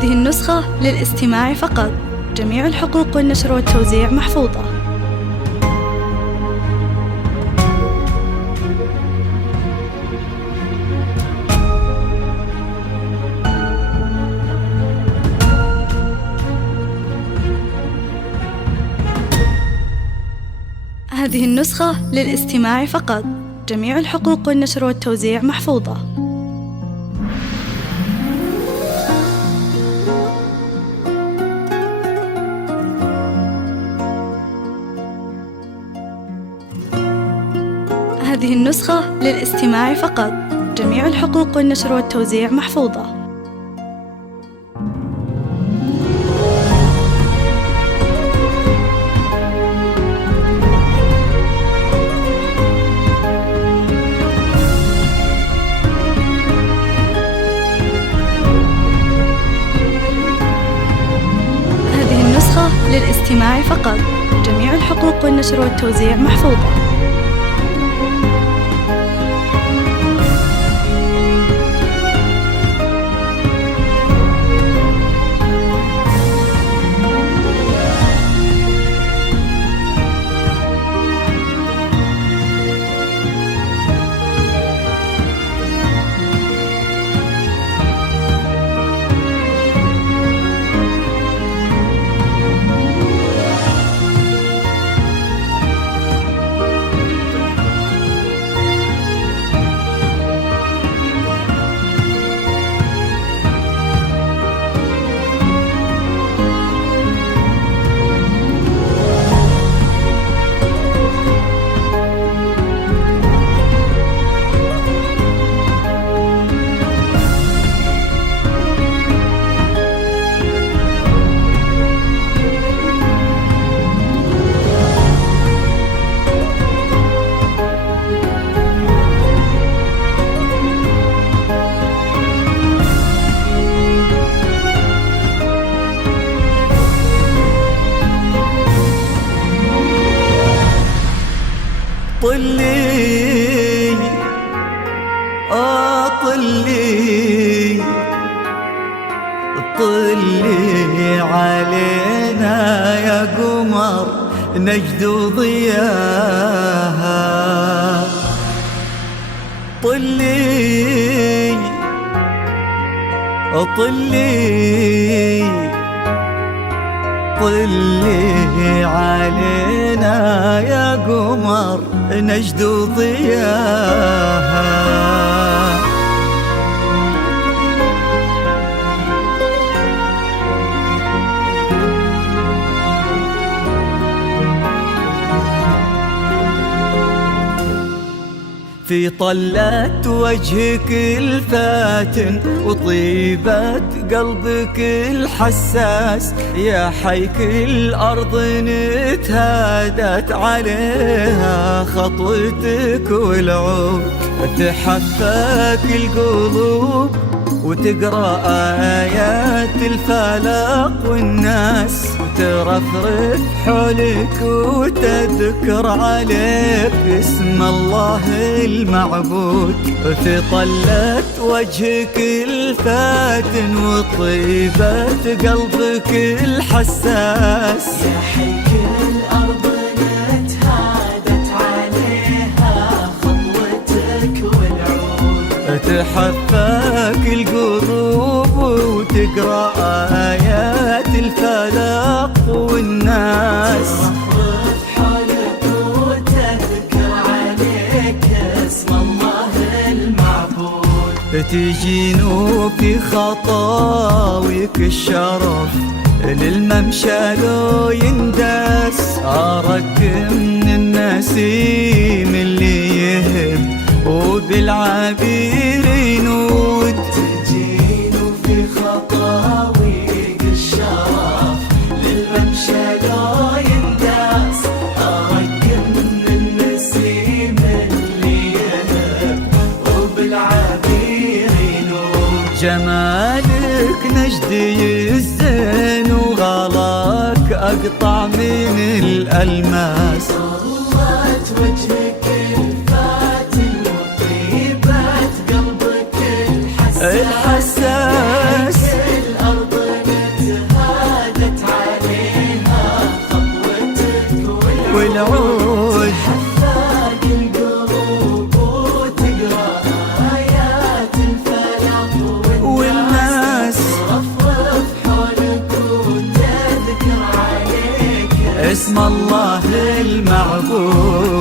هذه النسخة للاستماع فقط. جميع الحقوق والنشر والتوزيع محفوظة. هذه النسخة للاستماع فقط. جميع الحقوق والنشر والتوزيع محفوظة. هذه النسخة للاستماع فقط. جميع الحقوق والنشر والتوزيع محفوظة. هذه النسخة للاستماع فقط. جميع الحقوق والنشر والتوزيع محفوظة. طلي طلي طلي علينا يا قمر نجد ضياها. طلي طلي طلي علينا يا قمر نجد ضياها. في طلة وجهك الفاتن وطيبة قلبك الحساس يا حيك الأرض نتهادت عليها خطوتك والعود تحفك القلوب وتقرأ آيات الفلق والناس وترفرف حولك وتذكر عليك اسم الله المعبود. في طلة وجهك الفاتن وطيبة قلبك الحساس يا حيك الأرض نتهادت عليها خطوتك والعود تحفك القلوب وتقرأ آيات الفلق والناس ترفرف حولك وتذكر عليك اسم الله المعبود. تجين في خطاويك الشرف للممشى لو يندس أراك من النسيم اللي يهب وبالعبير ينود. تجين في خطاويك الشرف للممشى لو يندس أراك من النسيم اللي يهب وبالعبير ينود. جمالك نجدي الزين وغلاك أقطع من الألماس. طلت وجهك الفاتن وطيبة قلبك الحساس الحساس الأرض اسم الله المعبود.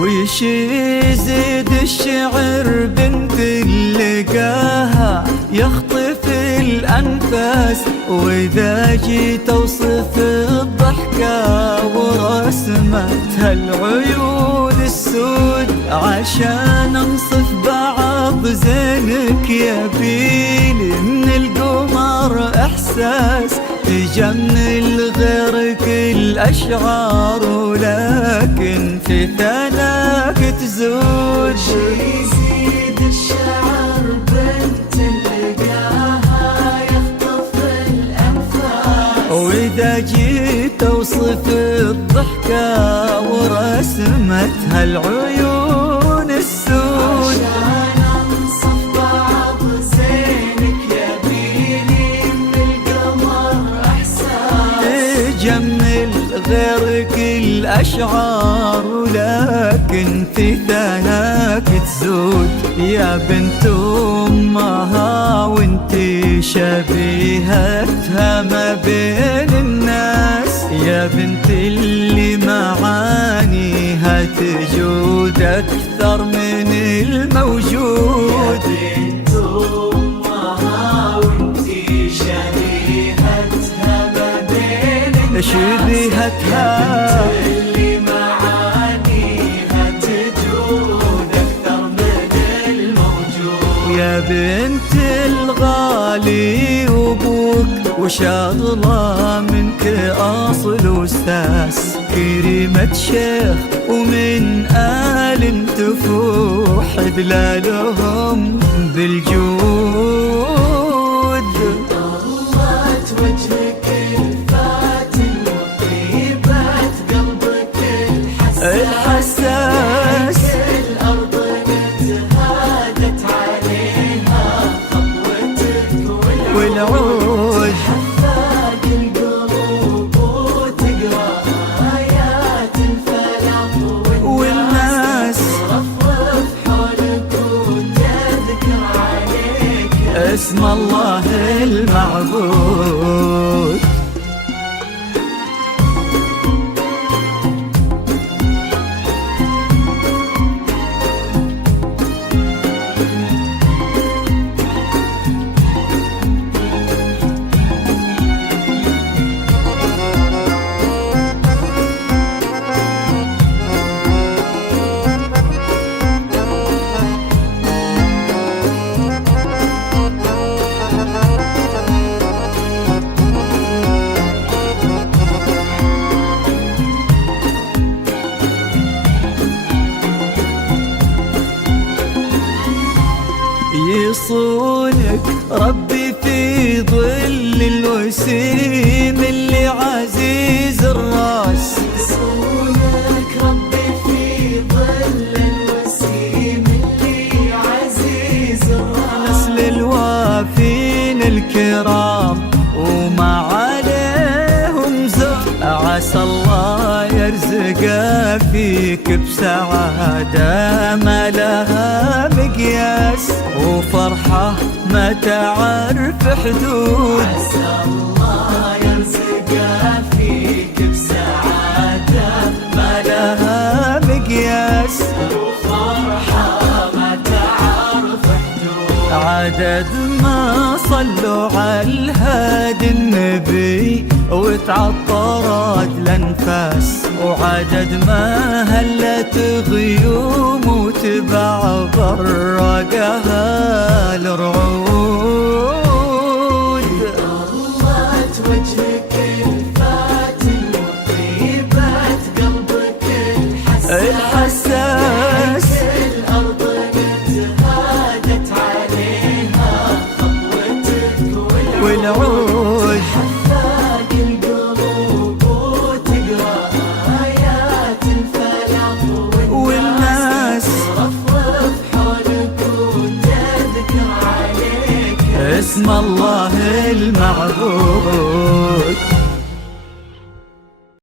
ويش يزيد الشعر بنت لقاها يخطف الأنفاس، وإذا جيت أوصف الضحكة ورسمتها العيون السود، عشان أنصف بعض زينك يبيلي من القمر إحساس، تجمل غيرك الأشعار ولكن في ثناك تزود. يزيد الشعر بنت لقاها يخطف الأنفاس، وإذا جيت أوصف الضحكة ورسمتها العيون السود، عشان أنصف بعض زينك يبيلي من القمر إحساس، تجمل غيرك الأشعار ولكن في ثناك تزود. يا بنت أمها وانتي شبيهتها ما بين الناس، يا بنت اللي معانيها تجود أكثر من الموجود. يا بنت أمها وانتي شبيهتها ما بين الناس، شبيهتها اللي معانيها تجود أكثر من الموجود. يا بنت الغالي وابوك وشغلة منك أصل وساس، كريمة شيخ ومن آل تفوح دلالهم بالجود. طلت وجهك الفاتن وطيبة قلبك الحساس، الأرض نتهادت عليها خطوتك والعود، حفاق القلوب وتقرأ آيات الفلاح والناس رفرف حولك وتذكر عليك اسم الله المعبود. يصونك ربي في ظل الوسيم اللي عزيز الراس، يصونك ربي في ظل الوسيم اللي عزيز الراس، نسل الوافين الكرام وما عليهم زر، عسى الله يرزق فيك بسعادة ما لها مقياس، وفرحة ما تعرف حدود. عسى الله يرزق فيك بسعادة ما لها مقياس، وفرحة ما تعرف حدود. عدد ما صلوا على الهادي النبي وتعطرت الأنفاس، وعدد ما هلت غيوم وتبع برقها الرعود. طلت وجهك الفاتن وطيبة قلبك الحساس، الحساس الأرض الله المعبود.